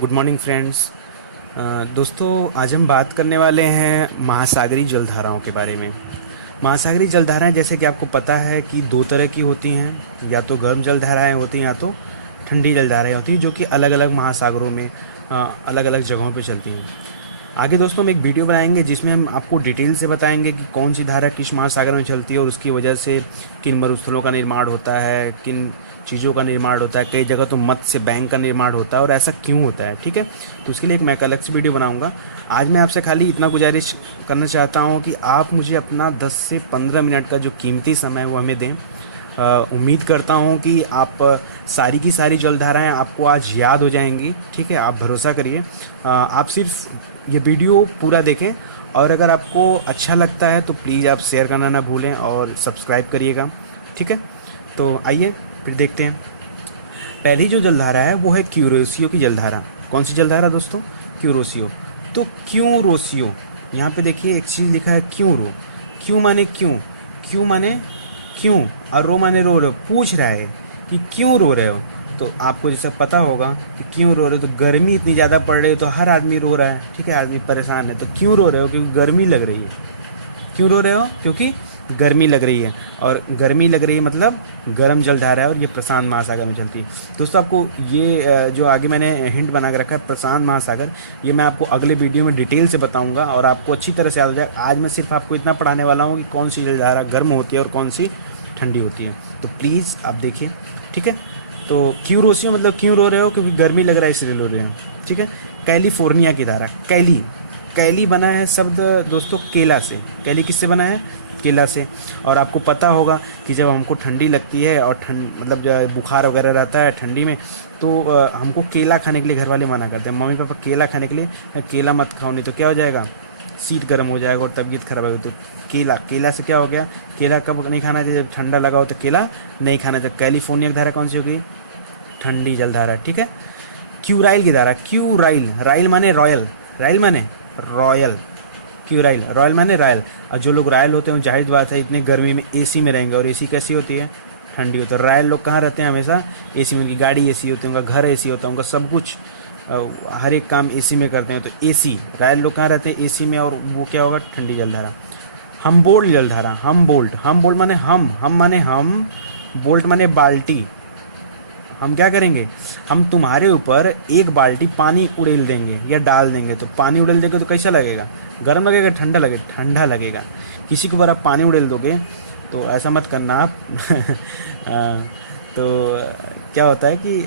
Good morning friends. दोस्तों, आज हम बात करने वाले हैं महासागरीय जलधाराओं के बारे में। महासागरीय जलधाराएं जैसे कि आपको पता है कि दो तरह की होती हैं, या तो गर्म जलधाराएं होती हैं या तो ठंडी जलधाराएं होती हैं, जो कि अलग अलग महासागरों में अलग अलग जगहों पे चलती हैं। आगे दोस्तों हम एक वीडियो बनाएंगे जिसमें हम आपको डिटेल से बताएंगे कि कौन सी धारा किस महासागर में चलती है और उसकी वजह से किन मरुस्थलों का निर्माण होता है, किन चीज़ों का निर्माण होता है। कई जगह तो मत्स्य बैंक का निर्माण होता है और ऐसा क्यों होता है, ठीक है। तो उसके लिए एक मैं अलग से वीडियो बनाऊंगा। आज मैं आपसे खाली इतना गुजारिश करना चाहता हूँ कि आप मुझे अपना 10 से 15 मिनट का जो कीमती समय है वो हमें दें। उम्मीद करता हूँ कि आप सारी की सारी जलधाराएं आपको आज याद हो जाएंगी, ठीक है। आप भरोसा करिए। आप सिर्फ ये वीडियो पूरा देखें और अगर आपको अच्छा लगता है तो प्लीज़ आप शेयर करना ना भूलें और सब्सक्राइब करिएगा, ठीक है। तो आइए फिर देखते हैं। पहली जो जलधारा है वो है क्यूरोसियो की जलधारा। कौन सी जलधारा दोस्तों? क्यूरोसियो। तो क्यों रोसियो, यहाँ पे देखिए एक चीज़ लिखा है क्यों रो। क्यों माने क्यों, क्यों माने क्यों, और रो माने रो रहे हो। पूछ रहा है कि क्यों रो रहे हो। तो आपको जैसे पता होगा कि क्यों रो रहे हो, तो गर्मी इतनी ज़्यादा पड़ रही है तो हर आदमी रो रहा है, ठीक है। आदमी परेशान है, तो क्यों रो रहे हो? क्योंकि गर्मी लग रही है। क्यों रो रहे हो? क्योंकि गर्मी लग रही है। और गर्मी लग रही है मतलब गर्म जलधारा है और ये प्रशांत महासागर में चलती है। दोस्तों, आपको ये जो आगे मैंने हिंट बना के रखा है प्रशांत महासागर, ये मैं आपको अगले वीडियो में डिटेल से बताऊंगा और आपको अच्छी तरह से याद हो जाएगा। आज मैं सिर्फ आपको इतना पढ़ाने वाला हूँ कि कौन सी जलधारा गर्म होती है और कौन सी ठंडी होती है। तो प्लीज़ आप देखिए, ठीक है। तो क्यों रोसियो मतलब क्यों रो रहे हो? क्योंकि गर्मी लग रहा है इसलिए रो रहे हैं, ठीक है। कैलिफोर्निया की धारा, कैली। कैली बना है शब्द दोस्तों केला से। कैली किससे बना है? केला से। और आपको पता होगा कि जब हमको ठंडी लगती है और ठंड मतलब जब बुखार वगैरह रहता है ठंडी में, तो हमको केला खाने के लिए घर वाले मना करते हैं। मम्मी पापा केला खाने के लिए, केला मत खाओ नहीं तो क्या हो जाएगा, सीत गर्म हो जाएगा और तबीयत खराब होगी। तो केला, केला से क्या हो गया, केला कब नहीं खाना चाहिए? जब ठंडा लगा हो तो केला नहीं खाना चाहिए। कैलिफोर्निया की धारा कौन सी होगी? ठंडी जलधारा, ठीक है। क्यूराइल की धारा, क्यूराइल, राइल माने रॉयल, राइल माने रॉयल, क्यूराइल, रॉयल माने रॉयल। और जो लोग रॉयल होते हैं जाहिर बात है इतनी गर्मी में एसी में रहेंगे, और एसी कैसी होती है? ठंडी होती है। रॉयल लोग कहाँ रहते हैं? हमेशा एसी में। उनकी गाड़ी एसी होती है, उनका घर एसी होता है, उनका सब कुछ हर एक काम एसी में करते हैं। तो एसी, रॉयल लोग कहाँ रहते हैं? एसी में। और वो क्या होगा? ठंडी जलधारा। हमबोल्ट जलधारा, हमबोल्ट, हमबोल्ट माने हम माने हम, बोल्ट माने बाल्टी। हम क्या करेंगे? हम तुम्हारे ऊपर एक बाल्टी पानी उड़ेल देंगे या डाल देंगे। तो पानी उड़ेल देंगे तो कैसा लगेगा? गर्म लगेगा, ठंडा लगेगा? ठंडा लगेगा। किसी के ऊपर आप पानी उड़ेल दोगे तो ऐसा मत करना आप। तो क्या होता है कि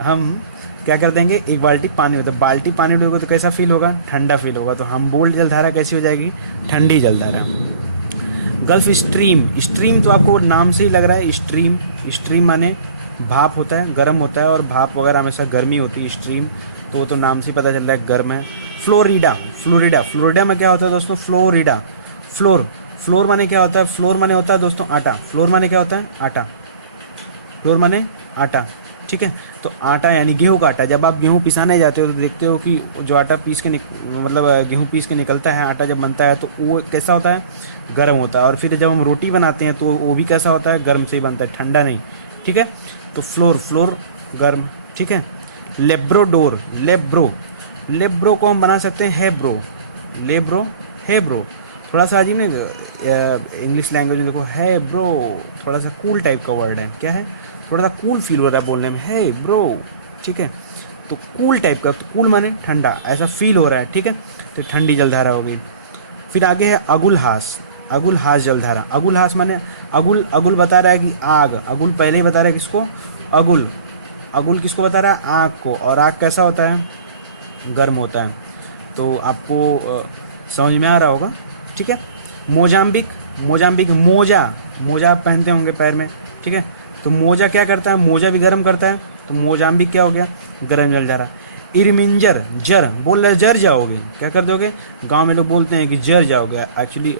हम क्या कर देंगे, एक बाल्टी पानी होता है, बाल्टी पानी उड़ेगा तो कैसा फील होगा? ठंडा फील होगा। तो हम बोल्ट जलधारा कैसी हो जाएगी? ठंडी जलधारा। गल्फ स्ट्रीम, स्ट्रीम तो आपको नाम से ही लग रहा है स्ट्रीम। स्ट्रीम माने भाप होता है, गर्म होता है, और भाप वगैरह हमेशा गर्मी होती है स्ट्रीम, तो वो तो नाम से ही पता चल रहा है गर्म है। फ्लोरिडा, फ्लोरिडा, फ्लोरिडा में क्या होता है दोस्तों? फ्लोरिडा, फ्लोर, फ्लोर माने क्या होता है? फ्लोर माने होता है दोस्तों आटा। फ्लोर माने क्या होता है? आटा। फ्लोर माने आटा, ठीक है। तो आटा यानी गेहूं का आटा। जब आप गेहूं पिसाने जाते हो तो देखते हो कि जो आटा पीस के मतलब गेहूं पीस के निकलता है, आटा जब बनता है तो वो कैसा होता है? गर्म होता है। और फिर जब हम रोटी बनाते हैं तो वो भी कैसा होता है? गर्म से ही बनता है, ठंडा नहीं, ठीक है। तो फ्लोर, फ्लोर गर्म, ठीक है। लेब्रोडोर, लेब्रो, लेब्रो को हम बना सकते हैं हेब्रो, लेब्रो, हेब्रो। थोड़ा सा अजीब नहीं, इंग्लिश लैंग्वेज में देखो है ब्रो, थोड़ा सा कूल टाइप का वर्ड है। क्या है? थोड़ा सा कूल फील हो रहा है बोलने में, है ब्रो, ठीक है। तो कूल टाइप का, तो कूल माने ठंडा, ऐसा फील हो रहा है, ठीक है। तो ठंडी जलधारा होगी। फिर आगे है अगुलहास, अगुलहास जलधारा। अगुलहास माने अगुल, अगुल बता रहा है कि आग, अगुल पहले ही बता रहा है किसको? अगुल, अगुल किसको बता रहा है? आग को। और आग कैसा होता है? गर्म होता है। तो आपको समझ में आ रहा होगा, ठीक है। मोजाम्बिक, मोजाम्बिक, मोजा, मोजा आप पहनते होंगे पैर में, ठीक है। तो मोजा क्या करता है? मोजा भी गर्म करता है। तो मोजाम्बिक क्या हो गया? गर्म जलधारा। इरमिंजर, जर, बोल रहे जर जाओगे, क्या कर दोगे? गांव में लोग बोलते हैं कि जर जाओगे। एक्चुअली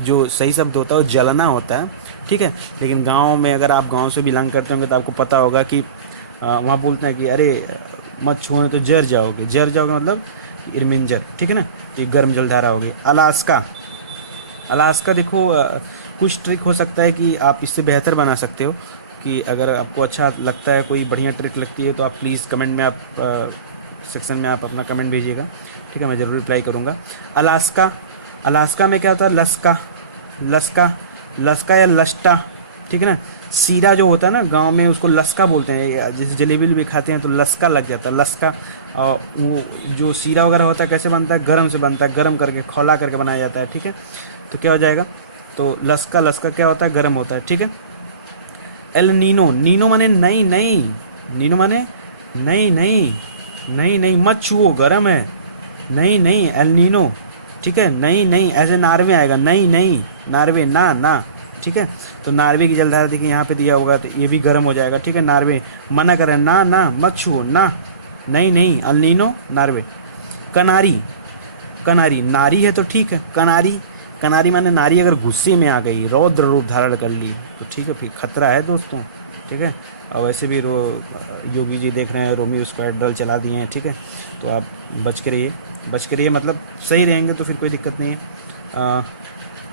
जो सही शब्द होता है वो जलना होता है, ठीक है। लेकिन गांव में अगर आप गांव से बिलोंग करते होंगे तो आपको पता होगा कि वहाँ बोलते हैं कि अरे मत छूने तो जर जाओगे। जर जाओगे मतलब इरमिंजर, ठीक है ना। ये गर्म जलधारा होगी। अलास्का, अलास्का देखो कुछ ट्रिक हो सकता है कि आप इससे बेहतर बना सकते हो। कि अगर आपको अच्छा लगता है, कोई बढ़िया ट्रिक लगती है तो आप प्लीज़ कमेंट में आप सेक्शन में आप अपना कमेंट भेजिएगा, ठीक है, मैं ज़रूर रिप्लाई करूँगा। अलास्का, अलास्का में क्या होता है, लस्का, लस्का, लस्का या लस्टा, ठीक है ना। सीरा जो होता है ना गांव में उसको लस्का बोलते हैं, जैसे जलेबी भी खाते हैं तो लस्का लग जाता है, लस्का। और वो जो सीरा वगैरह होता है कैसे बनता है, गरम से बनता है, गरम करके खौला करके बनाया जाता है, ठीक है। तो क्या हो जाएगा, तो लस्का, लस्का क्या होता है, गरम होता है, ठीक है। एल नीनो, नीनो माने नहीं नहीं, नीनो माने नहीं नहीं, नहीं नहीं मत छुओ गरम है, नहीं नहीं, एल नीनो, ठीक है। नहीं नहीं ऐसे नार्वे आएगा, नहीं नहीं, नार्वे, ना ना, ठीक है। तो नार्वे की जलधारा देखिए यहाँ पे दिया होगा, तो ये भी गर्म हो जाएगा, ठीक है। नार्वे मना कर रहे हैं, ना ना मत छुओ, ना, नहीं नहीं, अल नीनो, नार्वे। कनारी, कनारी नारी है तो ठीक है, कनारी, कनारी माने नारी अगर गुस्से में आ गई, रौद्र रूप धारण कर ली तो ठीक है, फिर खतरा है दोस्तों, ठीक है। और वैसे भी योगी जी देख रहे हैं रोमियो स्क्वाड ड्रल चला दिए हैं, ठीक है। तो आप बच के रहिए, बच के रहिए, मतलब सही रहेंगे तो फिर कोई दिक्कत नहीं है।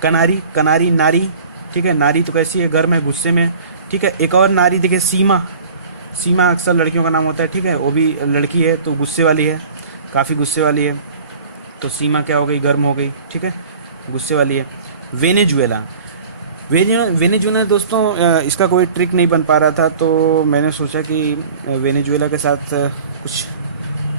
कनारी, कनारी नारी, ठीक है। नारी तो कैसी है, गर्म है, गुस्से में, ठीक है। एक और नारी देखिए, सीमा, सीमा अक्सर लड़कियों का नाम होता है, ठीक है। वो भी लड़की है तो गुस्से वाली है, काफ़ी गुस्से वाली है, तो सीमा क्या हो गई, गर्म हो गई, ठीक है, गुस्से वाली है। वेनेजुएला, वेनेजुएला दोस्तों इसका कोई ट्रिक नहीं बन पा रहा था, तो मैंने सोचा कि वेनेजुएला के साथ कुछ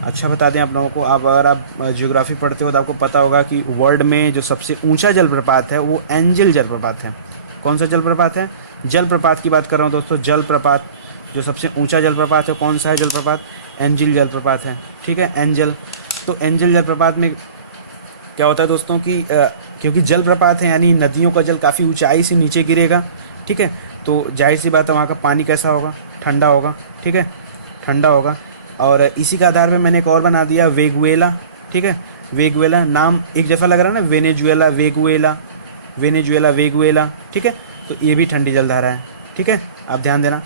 अच्छा बता दें आप लोगों को। आप अगर आप ज्योग्राफी पढ़ते हो तो आपको पता होगा कि वर्ल्ड में जो सबसे ऊंचा जलप्रपात है वो एंजल जलप्रपात है। कौन सा जलप्रपात है, जलप्रपात की बात कर रहा हूँ दोस्तों, जलप्रपात, जो सबसे ऊंचा जलप्रपात है कौन सा है जलप्रपात, एंजल जलप्रपात है, ठीक है, एंजल। तो एंजल जलप्रपात में क्या होता है दोस्तों कि क्योंकि जलप्रपात है यानी नदियों का जल काफ़ी ऊंचाई से नीचे गिरेगा, ठीक है। तो जाहिर सी बात है वहाँ का पानी कैसा होगा, ठंडा होगा, ठीक है, ठंडा होगा। और इसी के आधार पे मैंने एक और बना दिया, वेगुएला, ठीक है। वेगुएला नाम एक जैसा लग रहा है ना, वेनेजुएला, वेगुएला, वेनेजुएला, वेगुएला, ठीक है। तो ये भी ठंडी जलधारा है, ठीक है, आप ध्यान देना।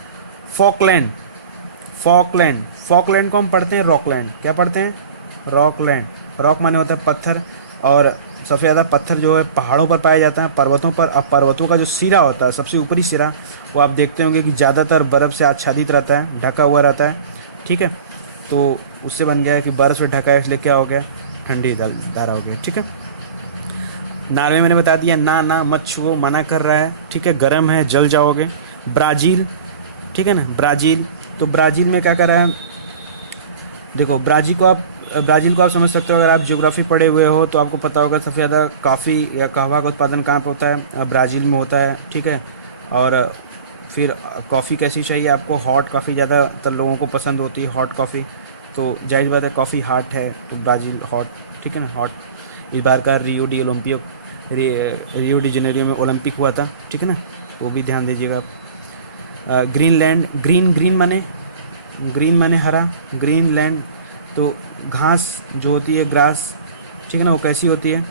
फॉकलैंड, फॉकलैंड, फॉकलैंड को हम पढ़ते हैं रॉकलैंड, क्या पढ़ते हैं, रॉकलैंड। रॉक माने होता है पत्थर, और सबसे ज़्यादा पत्थर जो है पहाड़ों पर पाया जाता है, पर्वतों पर। अब पर्वतों का जो सिरा होता है, सबसे ऊपरी सिरा, वो आप देखते होंगे कि ज़्यादातर बर्फ़ से आच्छादित रहता है, ढका हुआ रहता है, ठीक है। तो उससे बन गया है कि बर्फ़ से ढका है, इसलिए क्या हो गया, ठंडी धारा हो गया, ठीक है। नॉर्वे मैंने बता दिया, ना ना मत छुओ, मना कर रहा है, ठीक है, गर्म है, जल जाओगे। ब्राज़ील, ठीक है ना, ब्राज़ील। तो ब्राज़ील में क्या कर रहा है, देखो ब्राज़ील को आप समझ सकते हो, अगर आप ज्योग्राफी पढ़े हुए हो तो आपको पता होगा सबसे ज़्यादा कॉफ़ी या कहवा का उत्पादन कहाँ पर होता है, ब्राज़ील में होता है, ठीक है। और फिर कॉफ़ी कैसी चाहिए आपको, हॉट कॉफ़ी ज़्यादातर लोगों को पसंद होती है, हॉट कॉफ़ी। तो जाहिर बात है कॉफ़ी हॉट है तो ब्राज़ील हॉट, ठीक है ना, हॉट। इस बार का रियो डी जेनेरियो में ओलंपिक हुआ था, ठीक है ना, वो भी ध्यान दीजिएगा आप। ग्रीनलैंड, ग्रीन माने हरा, ग्रीनलैंड। तो घास जो होती है, ग्रास, ठीक है ना, वो कैसी होती है,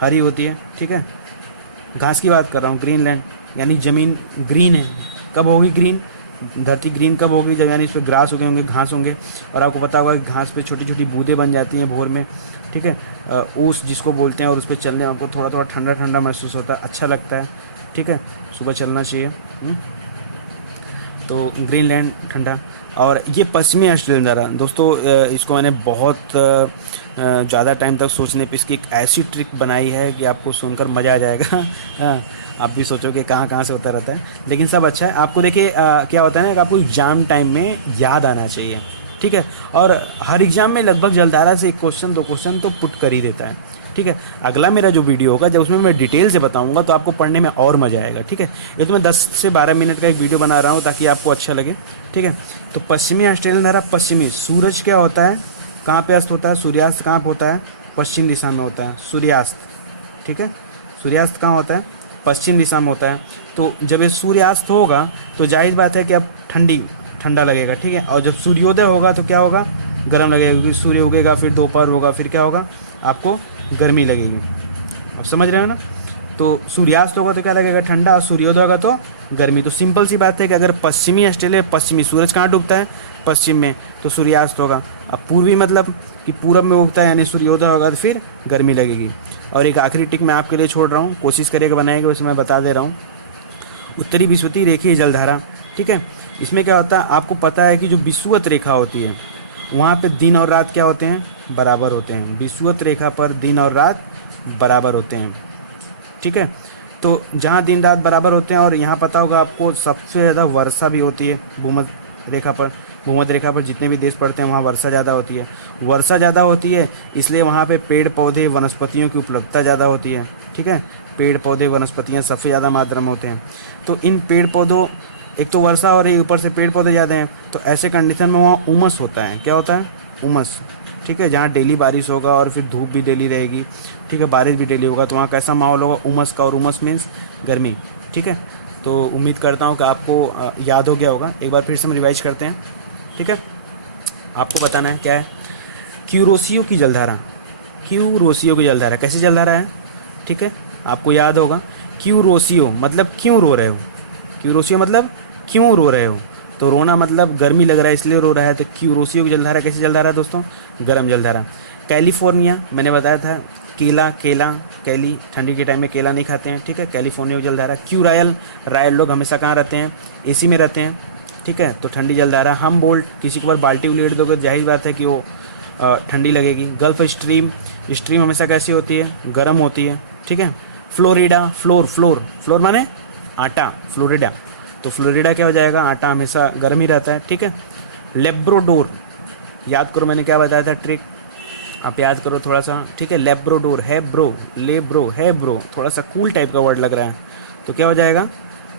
हरी होती है, ठीक है। घास की बात कर रहा हूँ, ग्रीनलैंड यानी ज़मीन ग्रीन है। कब होगी ग्रीन, धरती ग्रीन कब होगी, जब यानी इस पर ग्रास उगे होंगे, घास होंगे। और आपको पता होगा कि घास पे छोटी छोटी बूंदें बन जाती हैं भोर में, ठीक है, ऊस जिसको बोलते हैं। और उस पर चलने में आपको थोड़ा थोड़ा ठंडा ठंडा महसूस होता है, अच्छा लगता है, ठीक है, सुबह चलना चाहिए। तो ग्रीनलैंड ठंडा। और ये पश्चिमी ऑस्ट्रेलिया दोस्तों, इसको मैंने बहुत ज़्यादा टाइम तक सोचने पे इसकी एक ऐसी ट्रिक बनाई है कि आपको सुनकर मज़ा आ जाएगा। आप भी सोचोगे कहाँ कहाँ से होता रहता है, लेकिन सब अच्छा है। आपको देखिए क्या होता है ना कि आपको एग्ज़ाम टाइम में याद आना चाहिए, ठीक है। और हर एग्ज़ाम में लगभग जलधारा से 1 क्वेश्चन 2 क्वेश्चन तो पुट कर ही देता है, ठीक है। अगला मेरा जो वीडियो होगा जब उसमें मैं डिटेल से बताऊंगा तो आपको पढ़ने में और मज़ा आएगा, ठीक है। ये तो मैं 10 से 12 मिनट का एक वीडियो बना रहा हूँ ताकि आपको अच्छा लगे, ठीक है। तो पश्चिमी ऑस्ट्रेलिया धारा, पश्चिमी सूरज क्या होता है, कहाँ पे अस्त होता है, सूर्यास्त कहाँ पे होता है, पश्चिम दिशा में होता है सूर्यास्त, ठीक है। सूर्यास्त कहाँ होता है, पश्चिम दिशा में होता है। तो जब ये सूर्यास्त होगा तो जाहिर बात है कि अब ठंडा लगेगा, ठीक है। और जब सूर्योदय होगा तो क्या होगा, गर्म लगेगा, क्योंकि सूर्य उगेगा, फिर दोपहर होगा, फिर क्या होगा, आपको गर्मी लगेगी। आप समझ रहे हो ना। तो सूर्यास्त होगा तो क्या लगेगा, ठंडा, और सूर्योदय होगा तो गर्मी। तो सिंपल सी बात है कि अगर पश्चिमी ऑस्ट्रेलिया, पश्चिमी सूरज कहाँ डूबता है, पश्चिम में, तो सूर्यास्त होगा। अब पूर्वी मतलब कि पूरब में उगता है यानी सूर्योदय होगा तो फिर गर्मी लगेगी। और एक आखिरी टिक मैं आपके लिए छोड़ रहा हूँ, कोशिश करिएगा बनाएगा, वैसे मैं बता दे रहा हूँ। उत्तरी विषुवतीय रेखीय जलधारा, ठीक है। इसमें क्या होता है, आपको पता है कि जो विषुवत रेखा होती है वहाँ पे दिन और रात क्या होते हैं, बराबर होते हैं। विषुवत रेखा पर दिन और रात बराबर होते हैं, ठीक है। तो जहाँ दिन रात बराबर होते हैं, और यहाँ पता होगा आपको सबसे ज़्यादा वर्षा भी होती है भूमध्य रेखा पर। भूमध्य रेखा पर जितने भी देश पड़ते हैं वहाँ वर्षा ज़्यादा होती है। वर्षा ज़्यादा होती है इसलिए वहाँ पे पेड़ पौधे वनस्पतियों की उपलब्धता ज़्यादा होती है, ठीक है। पेड़ पौधे वनस्पतियाँ सबसे ज़्यादा मात्रा में होते हैं। तो इन पेड़ पौधों, एक तो वर्षा हो रही है, ऊपर से पेड़ पौधे ज़्यादा हैं, तो ऐसे कंडीशन में वहाँ उमस होता है। क्या होता है, उमस, ठीक है। जहाँ डेली बारिश होगा और फिर धूप भी डेली रहेगी, ठीक है, बारिश भी डेली होगा, तो वहाँ कैसा माहौल होगा, उमस का। और उमस मीन्स गर्मी, ठीक है। तो उम्मीद करता हूँ कि आपको याद हो गया होगा। एक बार फिर से हम रिवाइज करते हैं, ठीक है। आपको बताना है क्या है, क्यूरोसियो की जलधारा। क्यूरोसियो की जलधारा कैसी जलधारा है, ठीक है, आपको याद होगा। क्यूरोसियो मतलब क्यों रो रहे हो, क्यूरोसियो मतलब क्यों रो रहे हो। तो रोना मतलब गर्मी लग रहा है इसलिए रो रहा है। तो क्यूरोसियो की जलधारा कैसी जलधारा है दोस्तों, गर्म जलधारा। कैलिफोर्निया, मैंने बताया था, केला, कैली, ठंडी के टाइम में केला नहीं खाते हैं, ठीक है। कैलिफोर्निया की जलधारा। क्यू रायल, रायल लोग हमेशा कहाँ रहते हैं, एसी में रहते हैं, ठीक है, तो ठंडी जलधारा। हम बोल्ट, किसी के ऊपर बाल्टी उलेट दोगे जाहिर बात है कि वो ठंडी लगेगी। गल्फ स्ट्रीम, स्ट्रीम हमेशा कैसी होती है, गर्म होती है, ठीक है। फ्लोरिडा, फ्लोर माने आटा, फ्लोरिडा, तो फ्लोरिडा क्या हो जाएगा, आटा हमेशा गर्म ही रहता है, ठीक है। लेब्रोडोर, याद करो मैंने क्या बताया था ट्रिक, आप याद करो थोड़ा सा, ठीक है। लेब्रोडोर है ब्रो, लेब्रो है ब्रो, थोड़ा सा कूल टाइप का वर्ड लग रहा है, तो क्या हो जाएगा,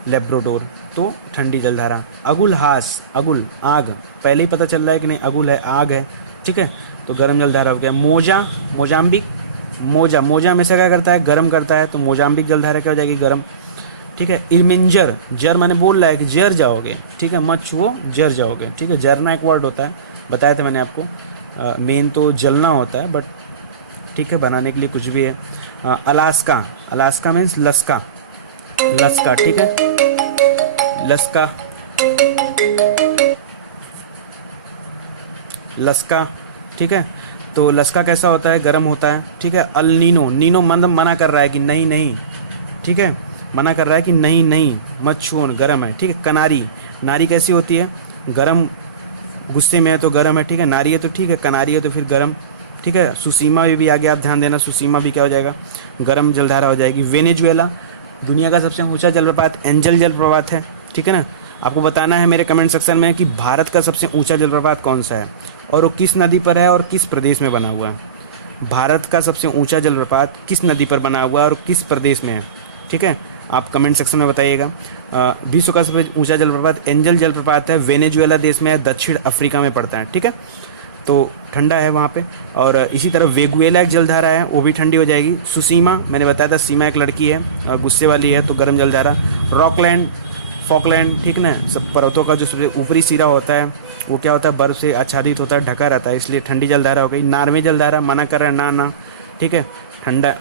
लेब्रोडोर, तो ठंडी जलधारा। अगुलहास, अगुल आग, पहले ही पता चल रहा है कि नहीं अगुल है, आग है, ठीक है, तो गर्म जलधारा हो गया। मोजा, मोजाम्बिक, मोजा हमेशा क्या करता है, गर्म करता है, तो मोजाम्बिक जलधारा क्या हो जाएगी, गर्म, ठीक है। इर्मिंजर, जर मैंने बोल रहा है कि जर जाओगे, ठीक है, मत छुओ, जर जाओगे, ठीक है। जरना एक वर्ड होता है, बताया था मैंने आपको, मेन तो जलना होता है, बट ठीक है, बनाने के लिए कुछ भी है। अलास्का, अलास्का मीन्स लस्का, लस्का, ठीक है, लस्का, लस्का, ठीक है। तो लस्का कैसा होता है, गर्म होता है, ठीक है। अल नीनो, नीनो मतलब मना कर रहा है कि नहीं नहीं, ठीक है, मना कर रहा है कि नहीं नहीं मत छुओ, गर्म है, ठीक है। कनारी, नारी कैसी होती है, गर्म, गुस्से में है तो गर्म है, ठीक है। नारी है तो ठीक है, कनारी है तो फिर गर्म, ठीक है। सुसीमा भी आगे आप ध्यान देना, सुसीमा भी क्या हो जाएगा, गर्म जलधारा हो जाएगी। वेनेजुएला, दुनिया का सबसे ऊंचा जलप्रपात एंजल जलप्रपात है, ठीक है ना। आपको बताना है मेरे कमेंट सेक्शन में कि भारत का सबसे ऊंचा जलप्रपात कौन सा है और वो किस नदी पर है और किस प्रदेश में बना हुआ है। भारत का सबसे ऊंचा जलप्रपात किस नदी पर बना हुआ है और किस प्रदेश में है, ठीक है, आप कमेंट सेक्शन में बताइएगा। विश्व का सबसे ऊंचा जलप्रपात एंजल जलप्रपात है, वेनेजुएला देश में है, दक्षिण अफ्रीका में पड़ता है, ठीक है, तो ठंडा है वहाँ पे। और इसी तरह वेगुएला एक जलधारा है, वो भी ठंडी हो जाएगी। सुसीमा, मैंने बताया था, सीमा एक लड़की है, गुस्से वाली है, तो गर्म जलधारा। रॉकलैंड, फॉकलैंड, ठीक ना, सब पर्वतों का जो सबसे ऊपरी सिरा होता है वो क्या होता है, बर्फ से आच्छादित होता है, ढका रहता है, इसलिए ठंडी जलधारा हो गई। नॉर्वे जलधारा, मना कर रहा है ना, ठीक है, ठंडा,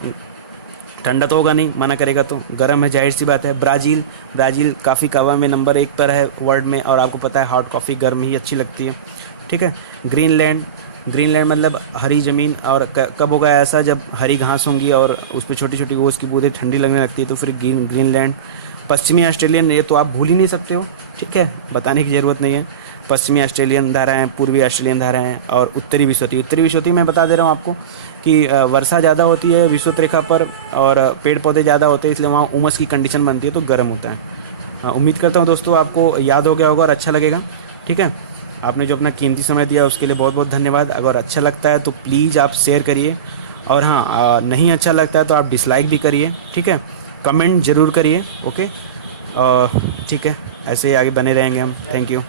ठंडा तो होगा नहीं, मना करेगा तो गर्म है, जाहिर सी बात है। ब्राज़ील, ब्राज़ील काफ़ी कवा में नंबर 1 पर है वर्ल्ड में, और आपको पता है हॉट कॉफ़ी गर्म ही अच्छी लगती है, ठीक है। ग्रीनलैंड, ग्रीनलैंड मतलब हरी ज़मीन, और कब होगा ऐसा, जब हरी घास होंगी और उस पर छोटी छोटी ओस की बूंदें ठंडी लगने लगती है, तो फिर ग्रीनलैंड। पश्चिमी ऑस्ट्रेलियन, ये तो आप भूल ही नहीं सकते हो, ठीक है, बताने की ज़रूरत नहीं है। पश्चिमी ऑस्ट्रेलियन धाराएँ, पूर्वी ऑस्ट्रेलियन धाराएँ, और उत्तरी विषुवतीय। उत्तरी विषुवतीय मैं बता दे रहा हूँ आपको कि वर्षा ज़्यादा होती है विषुवत रेखा पर, और पेड़ पौधे ज़्यादा होते हैं, इसलिए वहाँ उमस की कंडीशन बनती है, तो गर्म होता है। उम्मीद करता हूँ दोस्तों आपको याद हो गया होगा और अच्छा लगेगा, ठीक है। आपने जो अपना कीमती समय दिया उसके लिए बहुत बहुत धन्यवाद। अगर अच्छा लगता है तो प्लीज़ आप शेयर करिए, और हाँ, नहीं अच्छा लगता है तो आप डिसलाइक भी करिए, ठीक है, कमेंट ज़रूर करिए, ओके, ठीक है, ऐसे ही आगे बने रहेंगे हम। Thank you.